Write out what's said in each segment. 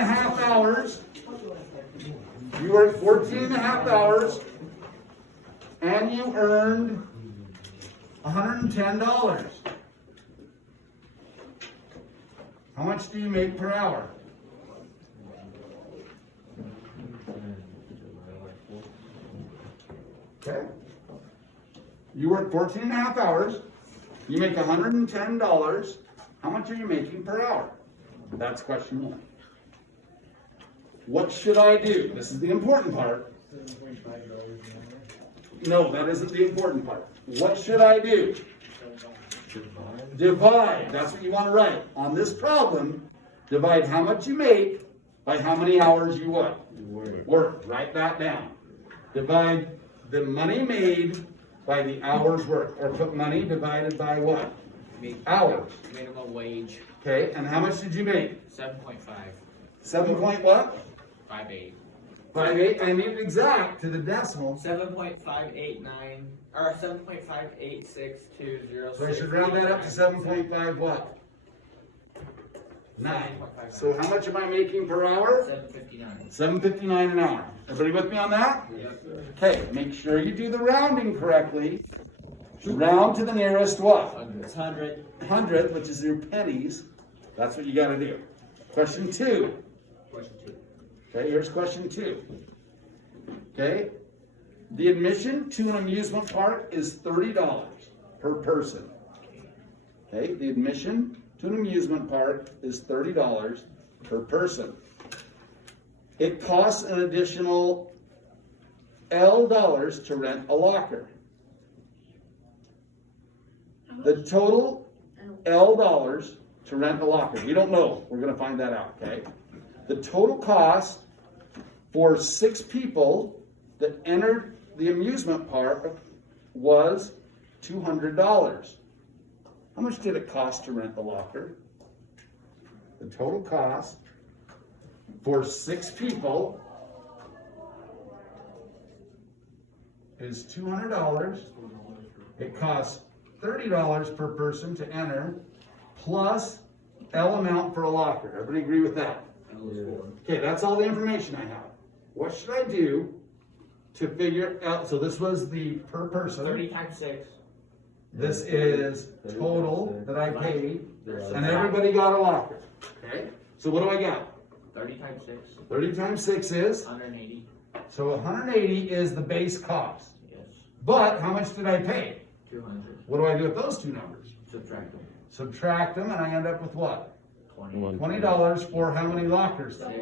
a half hours. You worked 14 and a half hours, and you earned $110. How much do you make per hour? Okay. You work 14 and a half hours. You make $110. How much are you making per hour? That's question one. What should I do? This is the important part. No, that isn't the important part. What should I do? Divide. That's what you want to write. On this problem, divide how much you make by how many hours you what? Work. Write that down. Divide the money made by the hours worked. Or put money divided by what? Hours. Minimum wage. Okay, and how much did you make? 7.5. 7 point what? 58. 58. I need it exact to the decimal. 7.589 or 7.586206. So I should round that up to 7.5 what? 9. So how much am I making per hour? 7.59. $7.59 an hour. Everybody with me on that? Yep. Okay, make sure you do the rounding correctly. Round to the nearest what? 100. 100, which is your pennies. That's what you got to do. Question 2. Question 2. Okay, here's question 2. Okay, the admission to an amusement park is $30 per person. Okay, the admission to an amusement park is $30 per person. It costs an additional L dollars to rent a locker. The total L dollars to rent a locker. We don't know. We're going to find that out, okay? The total cost for 6 people that entered the amusement park was $200. How much did it cost to rent the locker? The total cost for 6 people is $200. It costs $30 per person to enter, plus L amount for a locker. Everybody agree with that? Okay, that's all the information I have. What should I do to figure out? So this was the per person. 30 times 6. This is total that I paid, and everybody got a locker. Okay, so what do I got? 30 times 6. 30 times 6 is? 180. So 180 is the base cost. Yes. But how much did I pay? 200. What do I do with those two numbers? Subtract them. Subtract them, and I end up with what? 20. $20 for how many lockers? 6.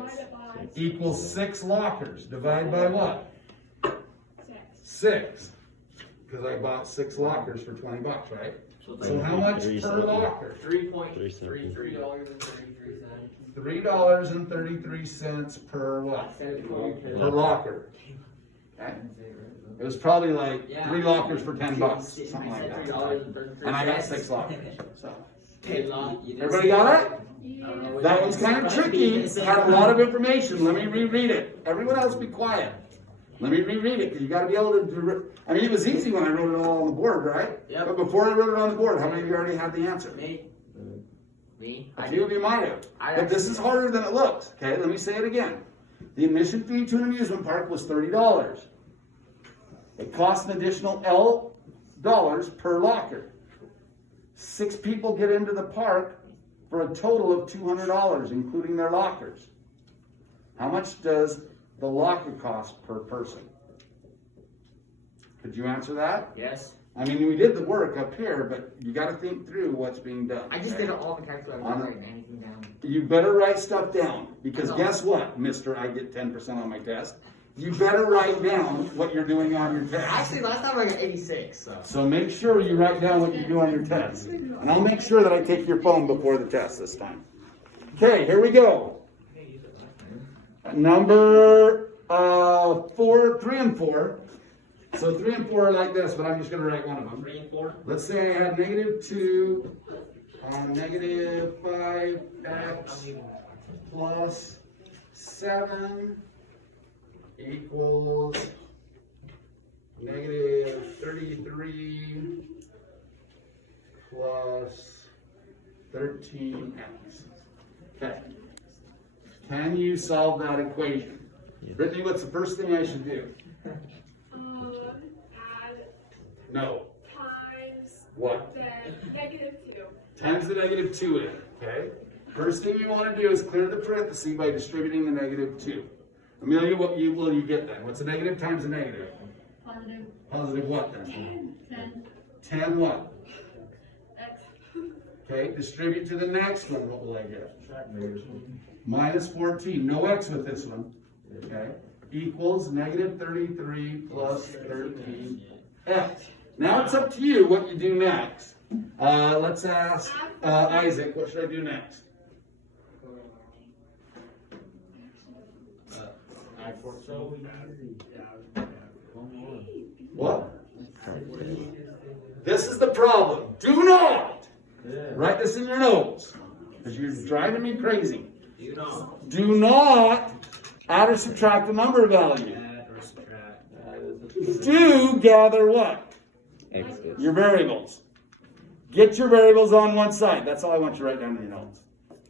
Equals 6 lockers. Divide by what? 6. Because I bought 6 lockers for $20, right? So how much per locker? $3.33. $3.33 per what? Per locker. Okay. It was probably like 3 lockers for $10, something like that. And I got 6 lockers. So. Everybody got it? That one's kind of tricky. Had a lot of information. Let me reread it. Everyone else be quiet. Let me reread it, because you got to be able to do. I mean, it was easy when I wrote it all on the board, right? Yep. But before I wrote it on the board, how many of you already had the answer? Me. A few of you might have. But this is harder than it looks. Okay, let me say it again. The admission fee to an amusement park was $30. It cost an additional L dollars per locker. 6 people get into the park for a total of $200, including their lockers. How much does the locker cost per person? Could you answer that? Yes. I mean, we did the work up here, but you got to think through what's being done. I just okay? did all the calculations. I'm not writing anything down. You better write stuff down, because guess what, mister, I get 10% on my test. You better write down what you're doing on your test. Actually, last time I got 86. So make sure you write down what you do on your test. And I'll make sure that I take your phone before the test this time. Okay, here we go. Number 3 and 4. So 3 and 4 are like this, but I'm just going to write one of them. 3 and 4. Let's say I have -2 negative 5x plus 7 equals -33 plus 13x. Okay. Can you solve that equation? Brittany, what's the first thing I should do? Add No. times What? the -2. Times the -2 in, okay? First thing you want to do is clear the parenthesis by distributing the -2. Amelia, what will you get then? What's a negative times a negative? Positive Positive what then? 10. 10 what? X. Okay, distribute to the next one, what will I get? Minus 14, no x with this one, okay? Equals -33 plus 13x. Now it's up to you what you do next. Let's ask Isaac, what should I do next? What? This is the problem. Do not write this in your notes, because you're driving me crazy. Do not add or subtract a number value. Do gather what? Your variables. Get your variables on one side. That's all I want you to write down in your notes.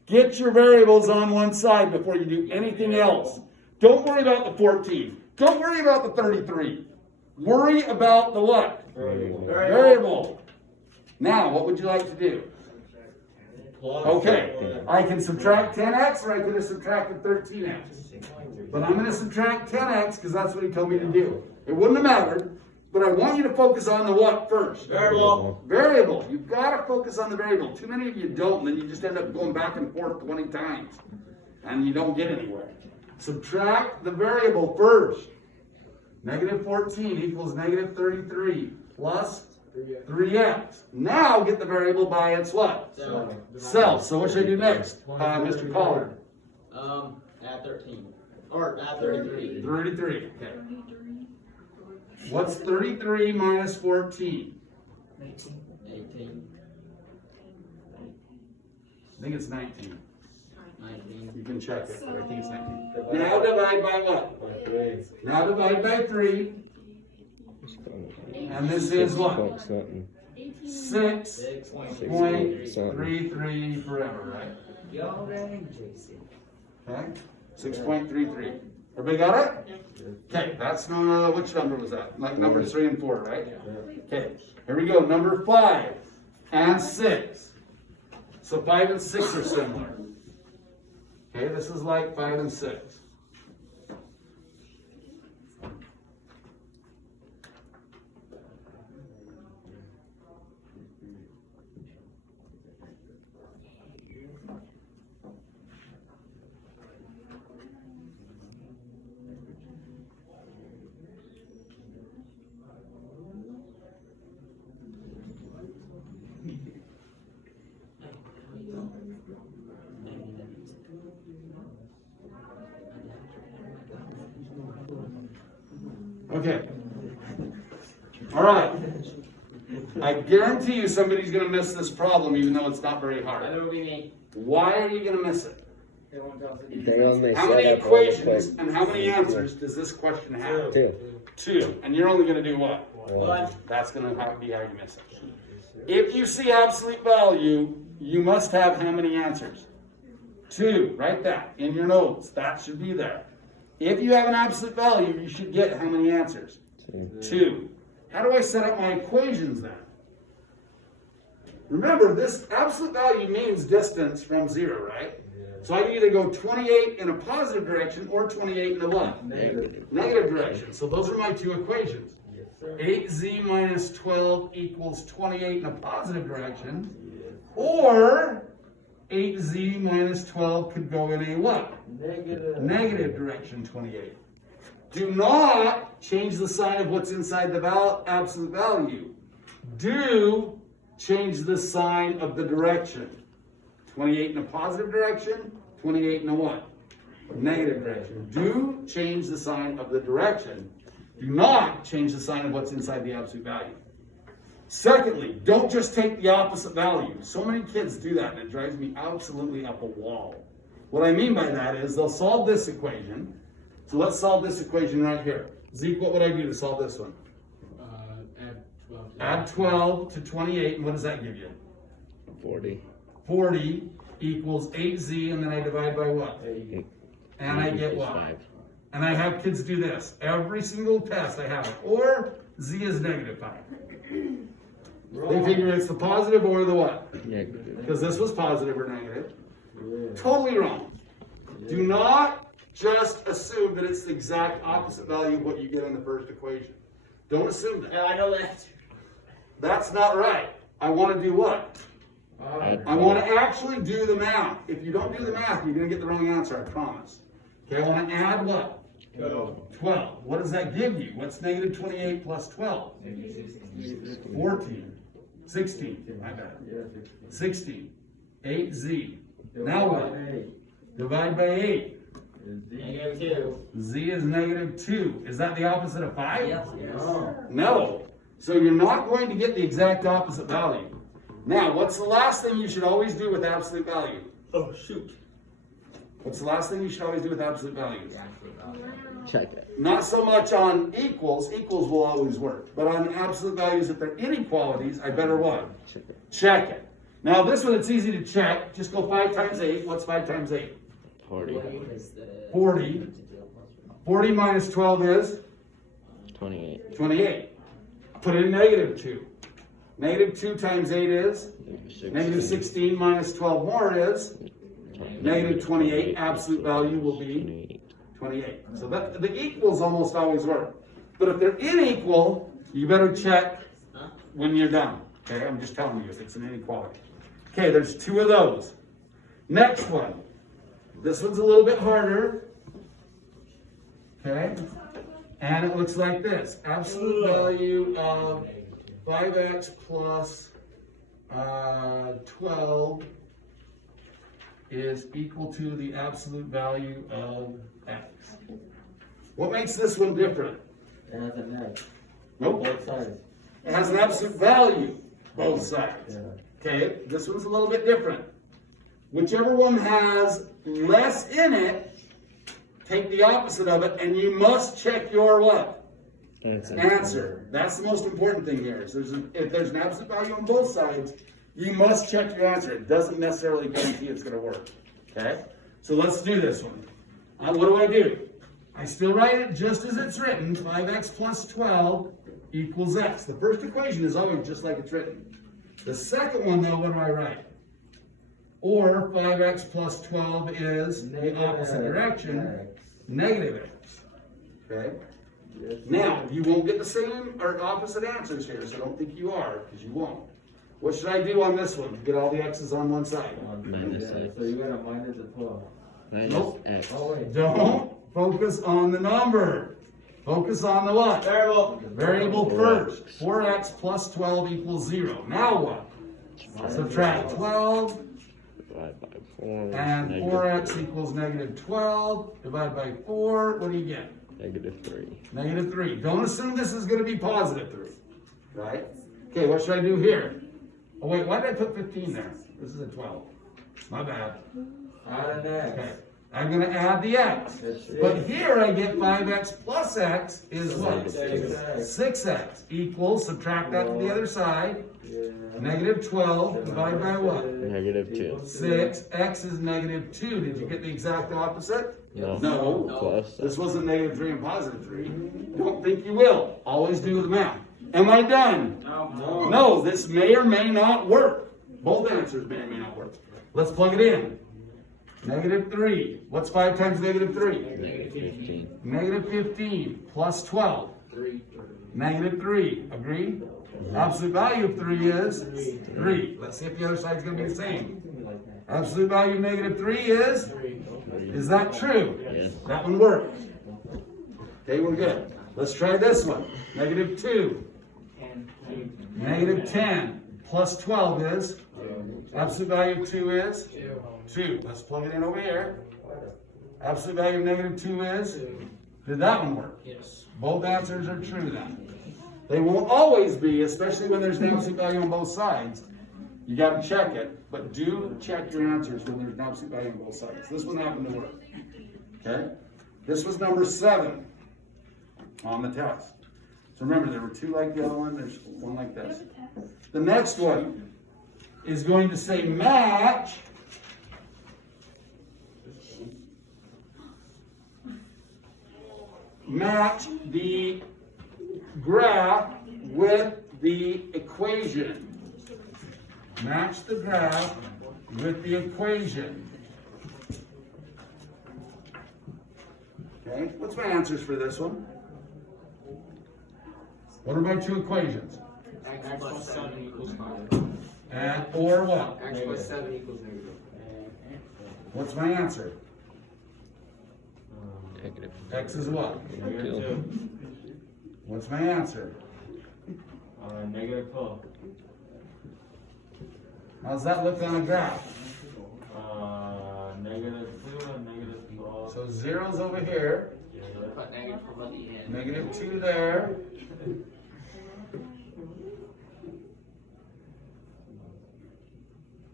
Get your variables on one side before you do anything else. Don't worry about the 14. Don't worry about the 33. Worry about the what? Variable. Now, what would you like to do? Okay, I can subtract 10x or I could have subtracted 13x. But I'm going to subtract 10x because that's what he told me to do. It wouldn't have mattered, but I want you to focus on the what first? Variable. Variable. You've got to focus on the variable. Too many of you don't, and then you just end up going back and forth 20 times. And you don't get anywhere. Subtract the variable first. -14 equals -33 plus 3x. Now get the variable by its what? Self. So what should I do next, Mr. Collard? Add 13. Or add 33. 33. Okay. What's 33 minus 14? 18. I think it's 19. 19. You can check it, but I think it's 19. Now divide by what? Now divide by 3. And this is what? 6.33 forever, right? Okay? 6.33. Everybody got it? Okay, that's which number was that? Like number 3 and 4, right? Okay, here we go. Number 5 and 6. So 5 and 6 are similar. Okay, this is like 5 and 6. Okay. All right. I guarantee you somebody's going to miss this problem even though it's not very hard. That would be me. Why are you going to miss it? They only How many set up all the equations quick- and how many answers does this question have? 2. 2. And you're only going to do what? 1. That's going to be how you miss it. If you see absolute value, you must have how many answers? 2. Write that in your notes. That should be there. If you have an absolute value, you should get how many answers? 2. How do I set up my equations then? Remember, this absolute value means distance from 0, right? So I can either go 28 in a positive direction or 28 in a what? Negative direction. So those are my 2 equations. 8z minus 12 equals 28 in a positive direction. Or 8z minus 12 could go in a what? Negative direction, 28. Do not change the sign of what's inside the absolute value. Do change the sign of the direction. 28 in a positive direction, 28 in a what? Negative direction. Do change the sign of the direction. Do not change the sign of what's inside the absolute value. Secondly, don't just take the opposite value. So many kids do that and it drives me absolutely up a wall. What I mean by that is they'll solve this equation. So let's solve this equation right here. Zeke, what would I do to solve this one? Add 12 to 28, and what does that give you? 40. 40 equals 8z, and then I divide by what? and I get y. And I have kids do this. Every single test I have it. Or z is negative 5. They figure it's the positive or the what? Negative. Because this was positive or negative. Totally wrong. Do not just assume that it's the exact opposite value of what you get in the first equation. Don't assume that. Yeah, I know that. That's not right. I want to do what? I want to actually do the math. If you don't do the math, you're going to get the wrong answer, I promise. Okay, I want to add what? 12. What does that give you? What's negative 28 plus 12? 14. 16. My bad. 16. 8z. Now what? Divide by 8. -2. Z is -2. Is that the opposite of 5? Yes. No. So you're not going to get the exact opposite value. Now, what's the last thing you should always do with absolute value? Oh, shoot. What's the last thing you should always do with absolute values? Check it. Not so much on equals. Equals will always work. But on absolute values, if they're inequalities, I better what? Check it. Check it. Now, this one, it's easy to check. Just go 5 times 8. What's 5 times 8? 40. 40. 40 minus 12 is? 28. 28. Put in -2. -2 times 8 is? -16 minus 12 more is? -28. Absolute value will be 28. So that the equals almost always work. But if they're unequal, you better check when you're done. Okay, I'm just telling you if it's an inequality. Okay, there's 2 of those. Next one. This one's a little bit harder. Okay, and it looks like this. Absolute value of 5x plus 12 is equal to the absolute value of x. What makes this one different? It has an X. Nope. Both sides. It has an absolute value, both sides. Yeah. Okay, this one's a little bit different. Whichever one has less in it, take the opposite of it, and you must check your what? Answer. That's the most important thing here. Is if there's an absolute value on both sides, you must check your answer. It doesn't necessarily guarantee it's going to work. Okay? So let's do this one. What do? I still write it just as it's written. 5x plus 12 equals x. The first equation is always just like it's written. The second one, though, what do I write? Or 5x plus 12 is the opposite direction, -x. Okay? Now, you won't get the same or opposite answers here, so don't think you are, because you won't. What should I do on this one to get all the x's on one side? Minus X. So you got a minus a 12. Minus Nope. X. Oh wait. Don't focus on the number. Focus on the what? Variable. Variable first. 4x plus 12 equals 0. Now what? Subtract 12, Divide by 4. and Negative 4x three. equals -12. Divide by 4, what do you get? -3. -3. Don't assume this is going to be +3. Right? Okay, what should I do here? Oh, wait, why did I put 15 there? This is a 12. My bad. Add an X. Okay. I'm going to add the x. But here I get 5x plus x is what? -6. 6x equals, subtract that to the other side, Yeah. -12 divided by what? -2. 6, x is -2. Did you get the exact opposite? No. No. Plus. This wasn't -3 and +3. Don't think you will. Always do the math. Am I done? No. No, this may or may not work. Both answers may or may not work. Let's plug it in. -3. What's 5 times -3? -15. -15 plus 12. 3. -3. Agree? Absolute value of 3 is 3. Let's see if the other side's going to be the same. Absolute value of -3 is that true? Yes. That one works. Okay, we're good. Let's try this one. -2. -10 plus 12 is? Absolute value of 2 is? 2. Let's plug it in over here. Absolute value of -2 is? Did that one work? Yes. Both answers are true then. They won't always be, especially when there's an absolute value on both sides. You got to check it, but do check your answers when there's an absolute value on both sides. This one happened to work. Okay? This was number 7 on the test. So remember, there were 2 like the other one, there's one like this. The next one is going to say match match the graph with the equation. Match the graph with the equation. Okay, what's my answers for this one? What are my two equations? X plus 7 equals 5. And, or what? X plus 7 equals negative. What's my answer? Negative. X is what? Negative 2. What's my answer? Negative 12. How's that look on a graph? Negative 2 and negative 12. So zero's over here, Put negative from at the end. negative 2 there.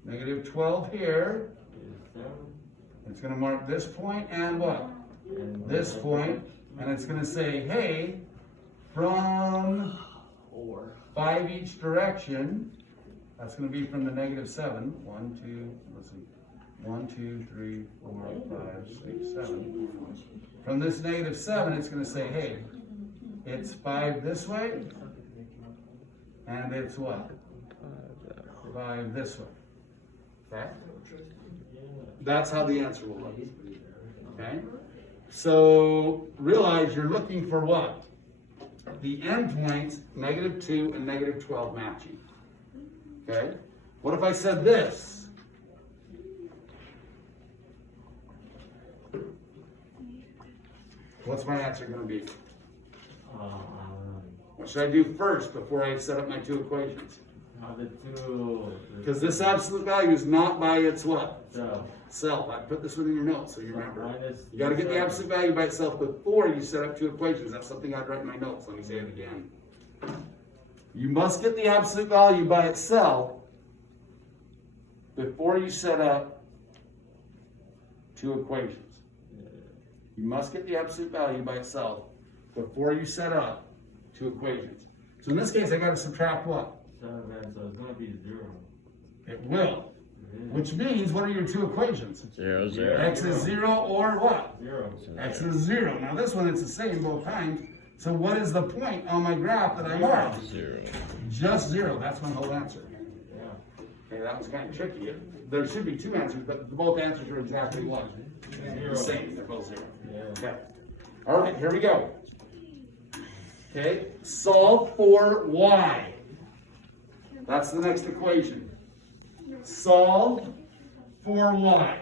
Negative 12 here. It's gonna mark this point and what? This point, and it's gonna say, hey, from 5 each direction, that's gonna be from the negative 7. 1, 2, let's see. 1, 2, 3, 4, 5, 6, 7. From this negative 7, it's gonna say, hey, it's 5 this way, and it's what? 5 this way. Okay? That's how the answer will look. Okay? So realize you're looking for what? The endpoints, negative 2 and negative 12 matching. Okay? What if I said this? What's my answer going to be? What should I do first before I set up my two equations? The 2. Because this absolute value is not by its what? So, Self. I put this one in your notes so you remember. minus You got to get the absolute value by itself before you set up two equations. That's something I'd write in my notes. Let me say it again. You must get the absolute value by itself before you set up two equations. You must get the absolute value by itself before you set up two equations. So in this case, I got to subtract what? 7, so it's going to be 0. It will. Which means, what are your two equations? 0, 0. X is 0 or what? 0. X is 0. Now this one, it's the same both times. So what is the point on my graph that I marked? 0. Just 0. That's my whole answer. Yeah. Okay, that was kind of tricky. There should be two answers, but both answers are exactly what? The same. They're both 0. Yeah. Okay. All right, here we go. Okay, solve for y. That's the next equation. Solve for y.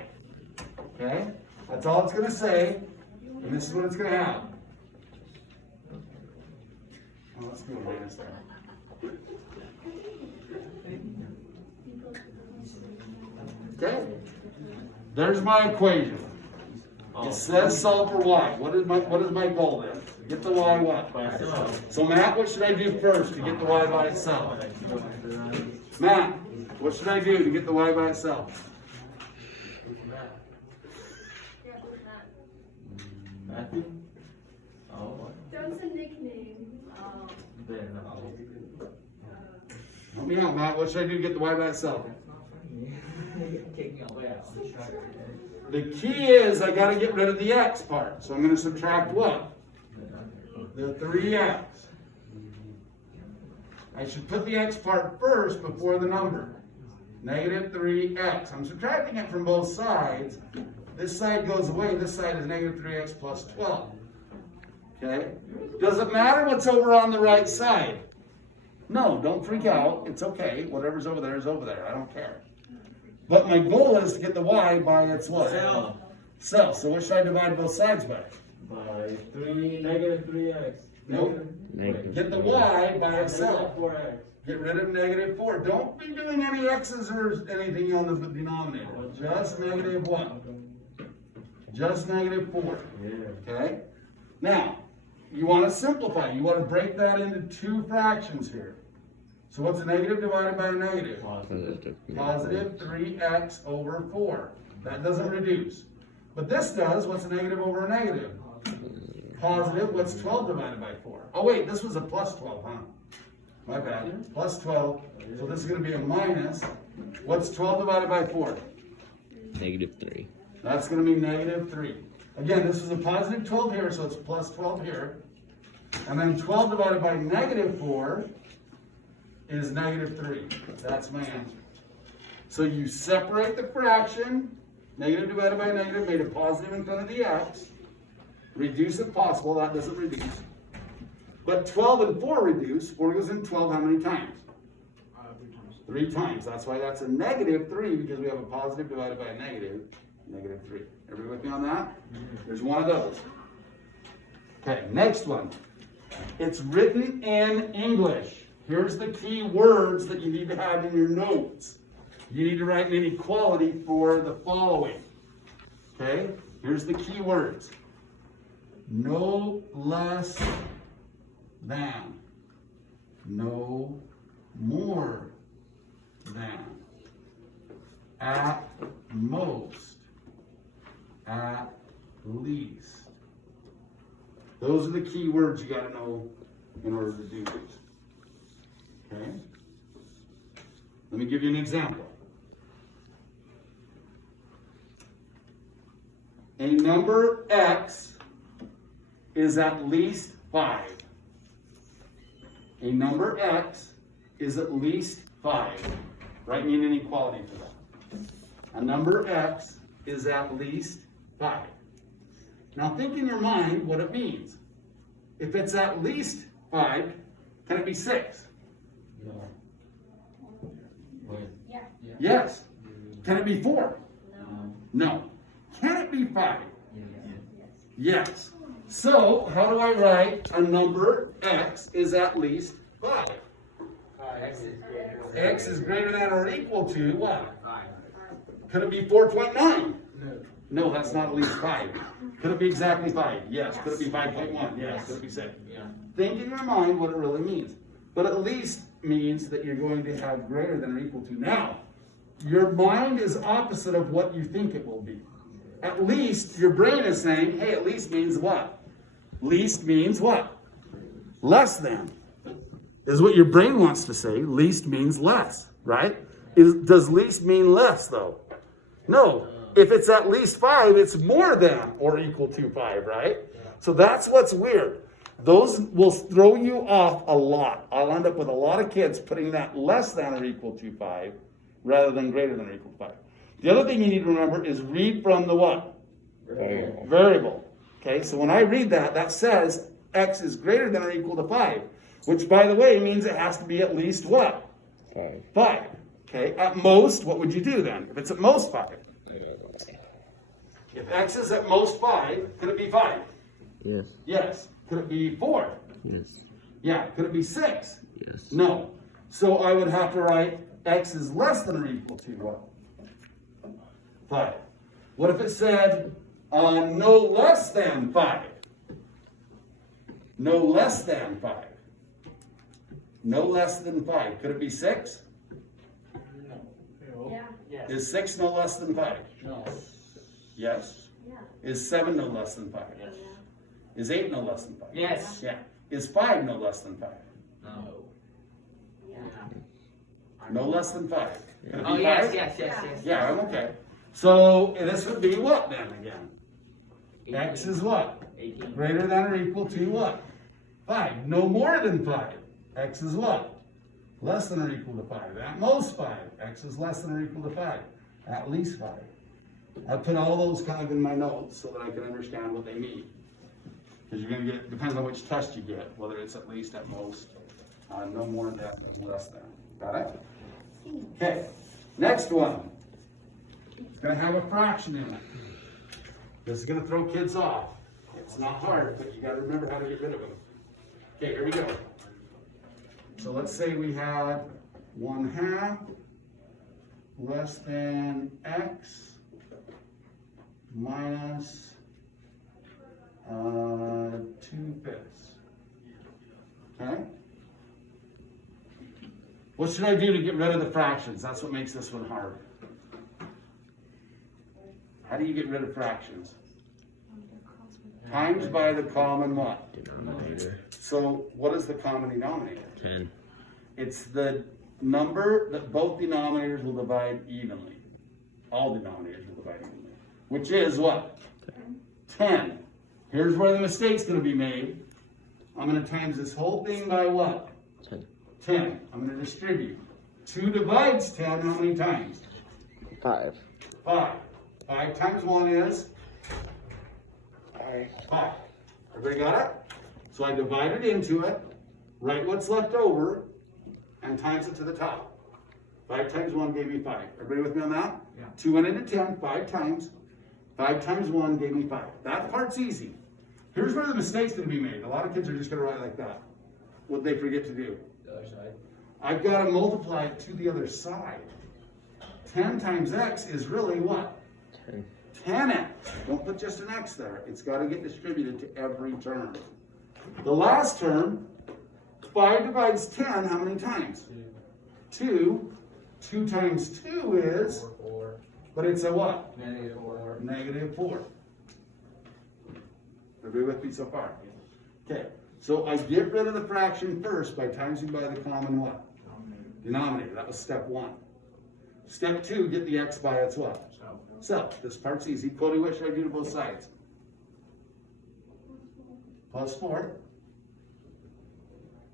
Okay, that's all it's going to say, and this is what it's going to have. Oh, let's do a minus there. Okay, there's my equation. It says solve for y. What is my goal then? Get the y what? By itself. So Matt, what should I do first to get the y by itself? Matt, what should I do to get the y by itself? Yeah, who's that? Matthew? Oh, That's a nickname. then. Help me out, Matt. What should I do to get the y by itself? Take me away out. The key is I got to get rid of the x part. So I'm going to subtract what? The 3x. I should put the x part first before the number. Negative 3x. I'm subtracting it from both sides. This side goes away. This side is negative 3x plus 12. Okay? Does it matter what's over on the right side? No, don't freak out. It's okay. Whatever's over there is over there. I don't care. But my goal is to get the y by its what? Self. Self. So what should I divide both sides by? By 3, negative 3x. Nope. Negative. Get the y by itself. 4x. Get rid of negative 4. Don't be doing any x's or anything on the denominator. Just negative 1. Just negative 4. Yeah. Okay? Now, you want to simplify. You want to break that into two fractions here. So what's a negative divided by a negative? Positive. Positive 3x over 4. That doesn't reduce. But this does. What's a negative over a negative? Positive. What's 12 divided by 4? Oh wait, this was a plus 12, huh? My bad. Plus 12. So this is going to be a minus. What's 12 divided by 4? Negative 3. That's going to be negative 3. Again, this is a positive 12 here, so it's plus 12 here. And then 12 divided by negative 4 is negative 3. That's my answer. So you separate the fraction, negative divided by negative, made a positive in front of the x. Reduce if possible, that doesn't reduce. But 12 and 4 reduce. 4 goes in 12 how many times? 3 times. That's why that's a negative 3, because we have a positive divided by a negative, negative 3. Everybody with me on that? There's one of those. Okay, next one. It's written in English. Here's the key words that you need to have in your notes. You need to write an inequality for the following. Okay, here's the key words. No less than. No more than. At most. At least. Those are the key words you got to know in order to do this. Okay? Let me give you an example. A number x is at least 5. A number x is at least 5. Write me an inequality for that. A number x is at least 5. Now think in your mind what it means. If it's at least 5, can it be 6? No. Wait. Yes. Can it be 4? No. No. Can it be 5? Yes. Yes. So, how do I write a number x is at least 5? X is greater than or equal to what? 5. Could it be 4.9? No. No, that's not at least 5. Could it be exactly 5? Yes. Could it be 5.1? Yes. Could it be 6? Yeah. Think in your mind what it really means. But at least means that you're going to have greater than or equal to. Now, your mind is opposite of what you think it will be. At least, your brain is saying, hey, at least means what? Least means what? Less than. Is what your brain wants to say. Least means less, right? Does least mean less, though? No. If it's at least 5, it's more than or equal to 5, right? So that's what's weird. Those will throw you off a lot. I'll end up with a lot of kids putting that less than or equal to 5 rather than greater than or equal to 5. The other thing you need to remember is read from the what? Variable. Variable. Okay, so when I read that, that says x is greater than or equal to 5, which, by the way, means it has to be at least what? 5. 5. Okay, at most, what would you do then? If it's at most 5. If x is at most 5, could it be 5? Yes. Yes. Could it be 4? Yes. Yeah. Could it be 6? Yes. No. So I would have to write x is less than or equal to what? 5. What if it said no less than 5? No less than 5. No less than 5. Could it be 6? No. Yeah. Yes. Is 6 no less than 5? No. Yes. Yeah. Is 7 no less than 5? Yes. Is 8 no less than 5? Yes. Yeah. Is 5 no less than 5? No. Yeah. No less than 5. Could it be Oh, yes, 5? yes, yes, yes. Yeah, I'm okay. So this would be what then again? X is what? 18. Greater than or equal to what? 5. No more than 5. X is what? Less than or equal to 5. At most 5. X is less than or equal to 5. At least 5. I put all those kind of in my notes so that I can understand what they mean. Because you're going to get, depends on which test you get, whether it's at least, at most, no more than, less than. Got it? Okay. Next one. It's going to have a fraction in it. This is going to throw kids off. It's not hard, but you got to remember how to get rid of them. Okay, here we go. So let's say we had 1/2 less than x minus 2/5. Okay? What should I do to get rid of the fractions? That's what makes this one hard. How do you get rid of fractions? Times by the common what? Denominator. So what is the common denominator? 10. It's the number that both denominators will divide evenly. All denominators will divide evenly. Which is what? 10. Here's where the mistake's gonna be made. I'm gonna times this whole thing by what? 10. 10. I'm gonna distribute. 2 divides 10 how many times? 5. 5. 5 times 1 is 5. 5. Everybody got it? So I divide it into it, write what's left over, and times it to the top. 5 times 1 gave me 5. Everybody with me on that? Yeah. 2 went into 10, 5 times. 5 times 1 gave me 5. That part's easy. Here's where the mistake's gonna be made. A lot of kids are just gonna write like that. What they forget to do. The other side. I've gotta multiply it to the other side. 10 times x is really what? 10. 10x. Don't put just an x there. It's got to get distributed to every term. The last term, 5 divides 10 how many times? 2. 2 times 2 is, 4. but it's a what? Negative 4. Negative 4. Everybody with me so far? Okay, so I get rid of the fraction first by timesing by the common what? Denominator. That was step 1. Step 2, get the x by its what? Self. This part's easy. Cody, what should I do to both sides? Plus 4.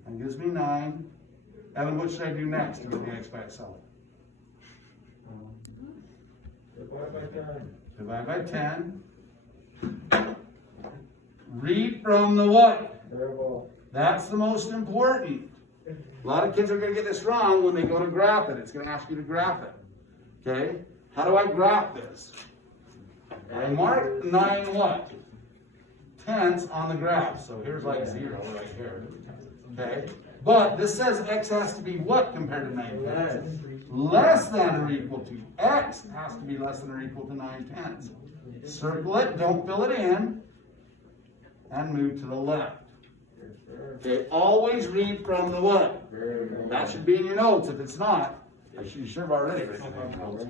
That gives me 9. Evan, what should I do next to get the x by itself? Divide by 10. Divide by 10. Read from the what? Variable. That's the most important. A lot of kids are going to get this wrong when they go to graph it. It's going to ask you to graph it. Okay? How do I graph this? I mark 9 what? Tenths on the graph. So here's like 0 right here. Okay? But this says x has to be what compared to 9 tenths? Less than or equal to. X has to be less than or equal to 9 tenths. Circle it, don't fill it in, and move to the left. Okay, always read from the what? That should be in your notes. If it's not, you should have already written it in your notes.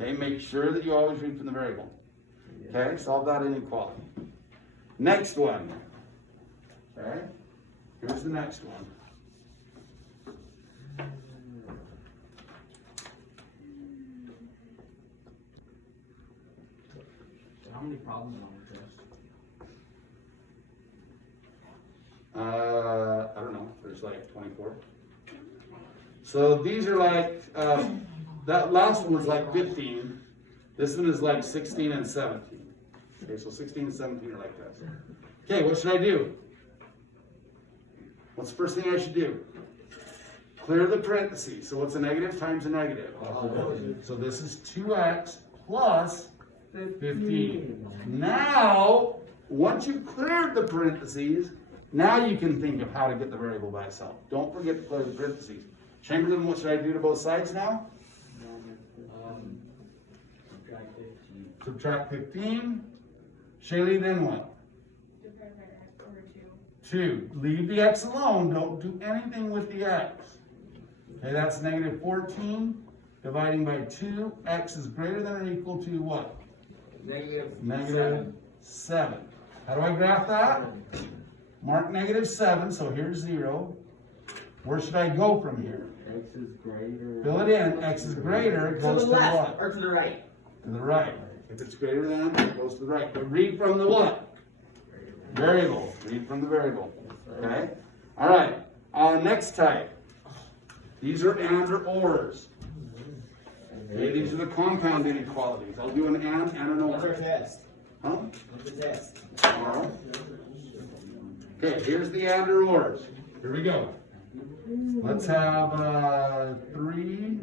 Okay, make sure that you always read from the variable. Okay, solve that inequality. Next one. Okay, here's the next one. How many problems on the test? I don't know, there's like 24. So these are like, that last one was like 15. This one is like 16 and 17. Okay, so 16 and 17 are like this. Okay, what should I do? What's the first thing I should do? Clear the parentheses. So what's a negative times a negative? So this is 2x plus 15. Now, once you've cleared the parentheses, now you can think of how to get the variable by itself. Don't forget to clear the parentheses. Chamberlain, what should I do to both sides now? Subtract 15. Subtract 15. Shaylee, then what? Divide by x over 2. 2. Leave the x alone. Don't do anything with the x. Okay, that's negative 14. Dividing by 2. X is greater than or equal to what? Negative 7. How do I graph that? Mark negative 7, so here's 0. Where should I go from here? X is greater. Fill it in. X is greater, it goes to the what? Or to the right. To the right. If it's greater than, it goes to the right. But read from the what? Variable. Read from the variable. Okay? All right. Next type. These are ands or ors. Okay, these are the compound inequalities. I'll do an and an What's our or. test? Huh? What's the test? Tomorrow. Okay, here's the and or ors. Here we go. Let's have 3.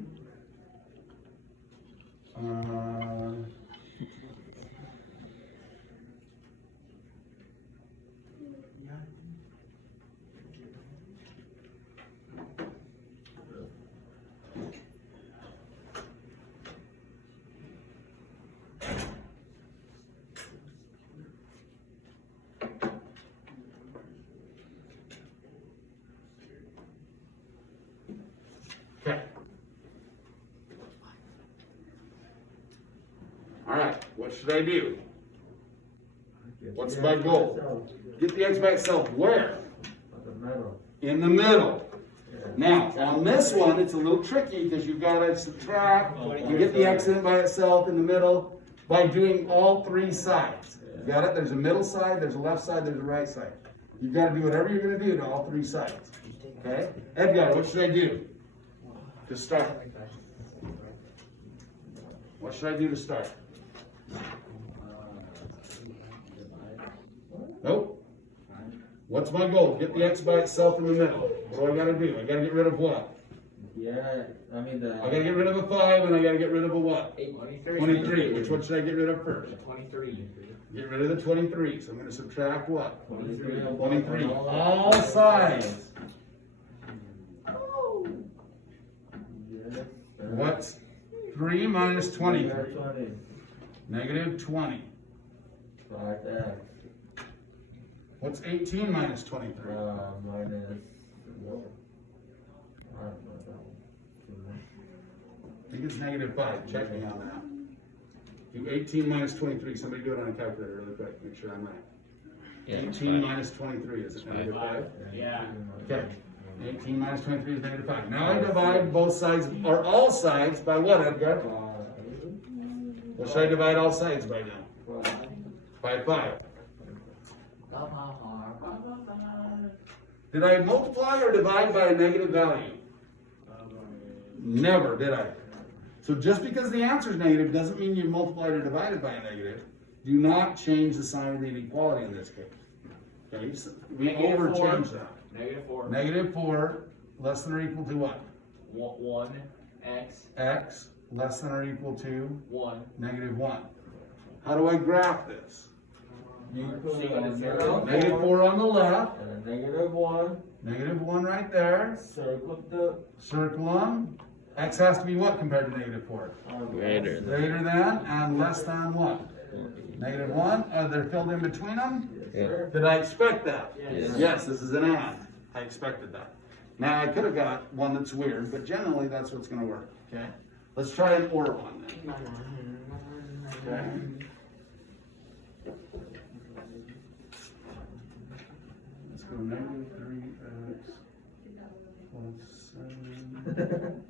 Okay. All right, what should I do? What's my goal? Get the x by itself where? In the middle. Now, on this one, it's a little tricky because you've got to subtract and get the x in by itself in the middle by doing all 3 sides. You got it? There's a middle side, there's a left side, there's a right side. You've got to do whatever you're going to do to all three sides. Okay? Edgar, what should I do to start? What should I do to start? Nope. What's my goal? Get the X by itself in the middle. What do I gotta do? I gotta get rid of what? Yeah, I mean I gotta get rid of a 5 and I gotta get rid of a what? 23. 23. Which one should I get rid of first? 23. Get rid of the 23. So I'm gonna subtract what? 23. 23. All sides. Yes, sir. What's 3 minus 23? Negative 20. Negative 20. 5x. What's 18 minus 23? Minus. I think it's negative 5. Check me on that. Do 18 minus 23. Somebody do it on a calculator really quick. Make sure I'm right. 18 minus 23. Is it negative 5? Yeah. Okay. 18 minus 23 is negative 5. Now I divide both sides, or all sides, by what, Edgar? What should I divide all sides by now? By 5. Did I multiply or divide by a negative value? Never, did I? So just because the answer is negative doesn't mean you multiplied or divided by a negative. Do not change the sign of the inequality in this case. Okay, so we Negative overchange 4. that. Negative 4. Negative 4 less than or equal to what? 1. X. X less than or equal to 1. negative 1. How do I graph this? You So you put got a a zero. Negative 4 on the left, and a negative 1. negative 1 right there. Circle the Circle them. X has to be what compared to negative 4? greater. Greater than and less than what? Negative 1. They're filled in between them. Yes, sir. Did I expect that? Yes. Yes, this is an and. I expected that. Now I could have got one that's weird, but generally that's what's going to work. Okay. Let's try an or one then. Okay. Let's go negative 3x plus 7.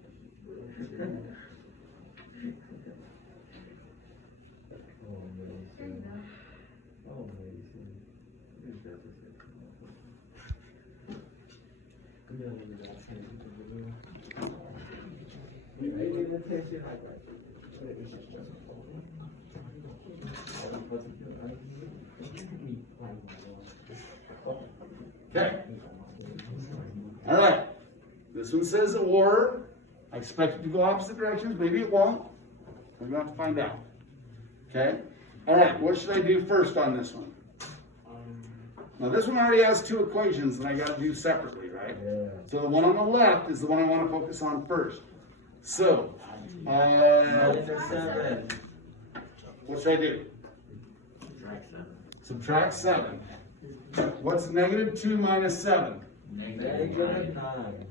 Okay. All right. This one says or. I expect it to go opposite directions. Maybe it won't. We're going to have to find out. Okay. All right. What should I do first on this one? Now this one already has two equations that I got to do separately, right? Yeah. So the one on the left is the one I want to focus on first. So, Minus 7. what should I do? Subtract 7. What's negative 2 minus 7? Negative 9.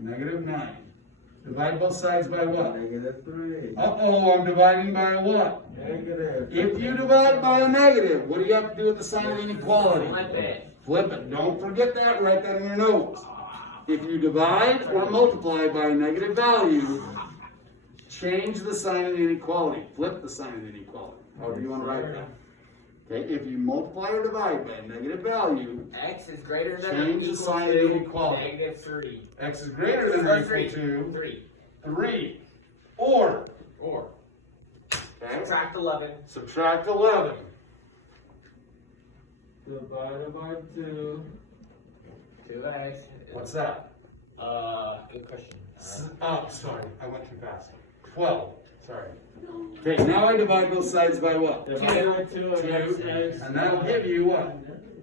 Negative 9. Divide both sides by what? Negative 3. Uh-oh, I'm dividing by what? Negative. If you divide by a negative, what do you have to do with the sign of inequality? Flip it. Flip it. Don't forget that. Write that in your notes. If you divide or multiply by a negative value, change the sign of the inequality. Flip the sign of the inequality. However you want to write that. Okay, if you multiply or divide by a negative value, X is greater than or change the equal sign of the to inequality. negative 3. X is greater than or Or equal to 3. 3. Or, Or. okay, Subtract 11. subtract 11. Divided by 2. 2x. What's that? Good question. Oh, sorry, I went too fast. 12, sorry. Okay, now I divide both sides by what? Divided by 2 2, and that'll give you what?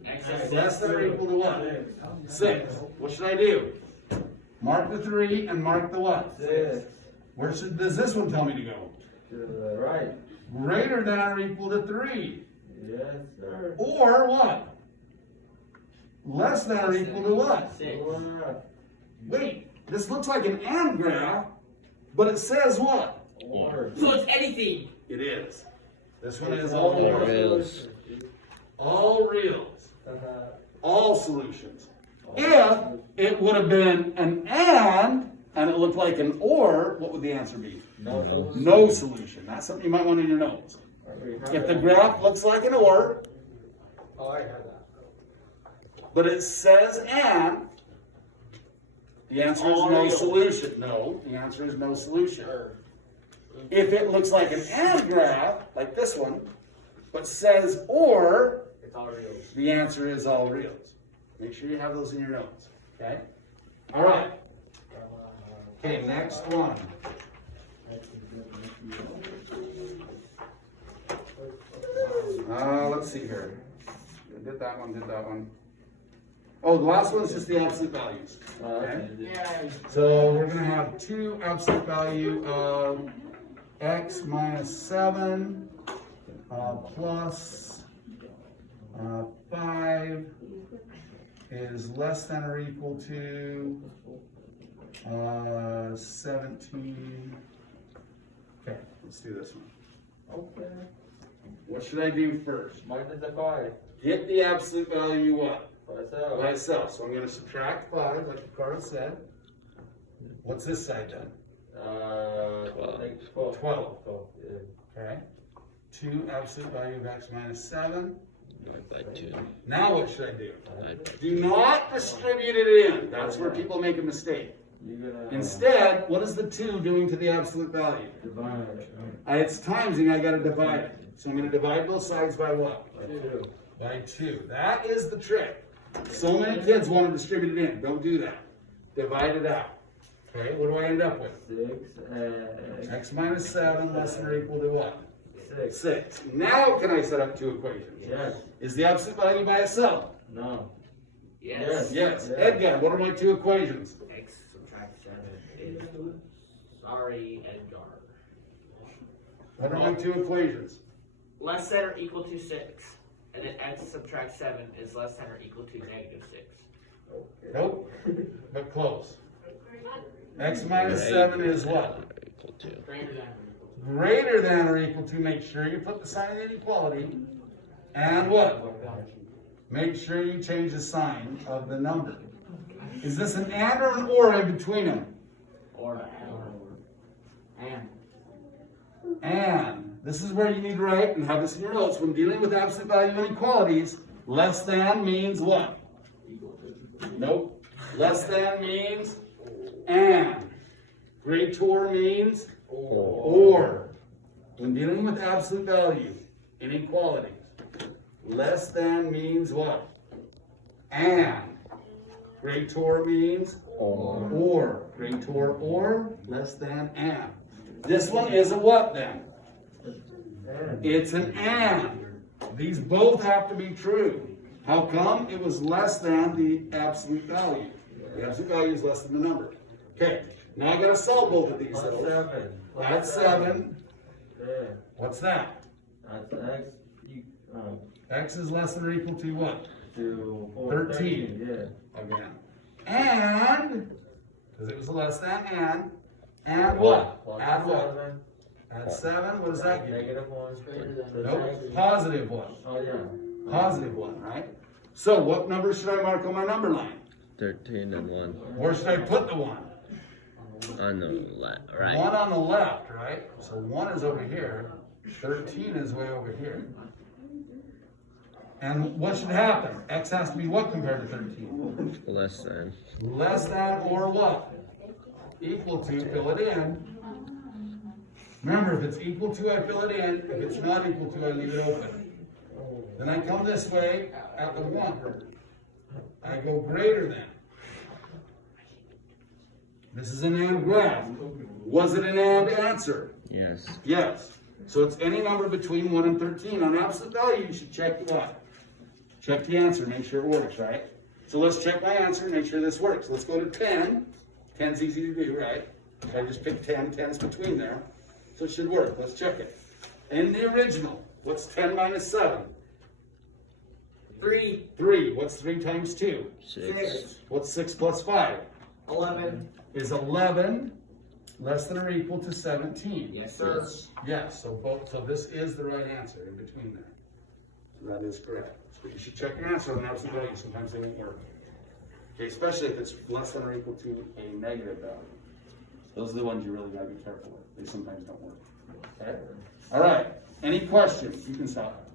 X is Less than or equal to what? 6. What should I do? Mark the 3 and mark the what? 6. Where does this one tell me to go? To the right. Greater than or equal to 3. Yes, sir. Or what? Less than or equal to what? 6. Left. Wait, this looks like an and graph, but it says what? Or. So it's anything. It is. This one is all reals. All reals. All solutions. If it would have been an and it looked like an or, what would the answer be? No. No solution. That's something you might want in your notes. If the graph looks like an or Oh, I heard that. But it says and. The answer is All no real. solution. No, the answer is no solution. If it looks like an and graph, like this one, but says or, It's all real. the answer is all reals. Make sure you have those in your notes, okay? All right. Okay, next one. Let's see here. Did that one. Oh, the last one's just the absolute values. Okay? So we're gonna have two absolute value of x minus 7 plus 5 is less than or equal to 17. Okay, let's do this one. Okay. What should I do first? Minus the 5. Get the absolute value what? By itself. By itself. So I'm going to subtract 5, like Ricardo said. What's this side then? Like 12. 12. Yeah. Okay. 2 absolute value of x minus 7. Divide by 2. Now what should I do? Divide by Do not distribute it in. That's where people make a mistake. You're gonna Instead, what is the 2 doing to the absolute value? divide It's timesing, I gotta divide it. So I'm gonna divide both sides by what? by 2. By 2. That is the trick. So many kids want to distribute it in. Don't do that. Divide it out. Okay, what do I end up with? 6 X minus 7 less than or equal to what? 6. 6. Now can I set up two equations? Yes. Is the absolute value by itself? No. Yes. Yes. Yeah. Edgar, what are my two equations? X subtract 7 is. Sorry, Edgar. What are my two equations? Less than or equal to 6. And then x subtract 7 is less than or equal to negative 6. Nope, but close. X minus 7 is what? equal to. Greater than. Greater than or equal to, make sure you put the sign of inequality. And what? Make sure you change the sign of the number. Is this an and or an or in between them? Or. And. And. This is where you need to write and have this in your notes. When dealing with absolute value inequalities, less than means what? Nope. Less than means and. Greater means or. When dealing with absolute value inequalities, less than means what? And. Greater means or. Greater or, less than and. This one is a what then? It's an and. These both have to be true. How come? It was less than the absolute value. The absolute value is less than the number. Okay, now I gotta solve both of these Plus though. 7. That's 7. Yeah. What's that? That's x X is less than or equal to what? to 13. Yeah. Again. And, because it was less than and what? Plus Add what? 7. Add 7, what does that give? Negative 1. Nope, positive 1. Oh, yeah. Positive 1, right? So what number should I mark on my number line? 13 and 1 Where should I put the 1? on the left, right? 1 on the left, right? So 1 is over here, 13 is way over here. And what should happen? X has to be what compared to 13? Less than. Less than or what? Equal to, fill it in. Remember, if it's equal to, I fill it in. If it's not equal to, I leave it open. Then I come this way at the 1. I go greater than. This is an and graph. Was it an and answer? Yes. Yes. So it's any number between 1 and 13. On absolute value, you should check what? Check the answer, make sure it works, right? So let's check my answer, make sure this works. Let's go to 10. 10's easy to do, right? I just picked 10, 10's between there. So it should work. Let's check it. In the original, what's 10 minus 7? 3. 3. What's 3 times 2? 6. What's 6 plus 5? 11. Is 11 less than or equal to 17? Yes, sir. Yes, so this is the right answer in between there. So that is correct. So you should check your answer on absolute value. Sometimes they won't work. Okay, especially if it's less than or equal to a negative value. Those are the ones you really gotta be careful with. They sometimes don't work. Okay? All right. Any questions? You can stop.